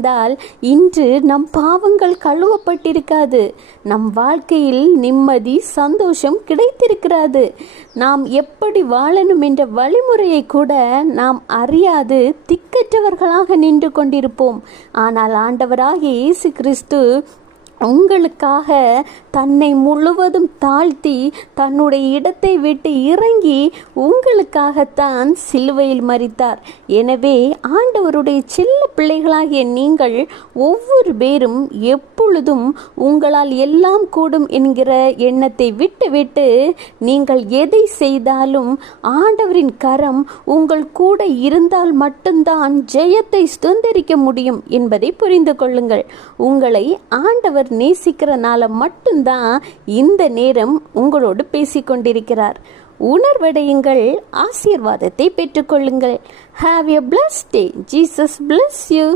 இருந்தால் இன்று நம் பாவங்கள் கழுவப்பட்டிருக்காது. நம் வாழ்க்கையில் நிம்மதி, சந்தோஷம் கிடைத்திருக்கிறது. நாம் எப்படி வாழணும் என்ற வழிமுறையை கூட நாம் அறியாது திக்கற்றவர்களாக நின்று கொண்டிருப்போம். ஆனால் ஆண்டவராகிய இயேசு கிறிஸ்து உங்களுக்காக தன்னை முழுவதும் தாழ்த்தி தன்னுடைய இடத்தை விட்டு இறங்கி உங்களுக்காகத்தான் சிலுவையில் மரித்தார். எனவே ஆண்டவருடைய செல்ல பிள்ளைகளாகிய நீங்கள் ஒவ்வொரு பேரும் எப்பொழுதும் உங்களால் எல்லாம் கூடும் என்கிற எண்ணத்தை விட்டு நீங்கள் எதை செய்தாலும் ஆண்டவரின் கரம் உங்கள் கூட இருந்தால் மட்டும்தான் ஜெயத்தை சுதந்திரிக்க முடியும் என்பதை புரிந்து கொள்ளுங்கள். உங்களை ஆண்டவர் நேசிக்கிறனால மட்டும்தான் இந்த நேரம் உங்களோடு பேசிக்கொண்டிருக்கிறார். உணர்வடையுங்கள், ஆசீர்வாதத்தை பெற்றுக்கொள்ளுங்கள். Have a blessed day. Jesus bless you.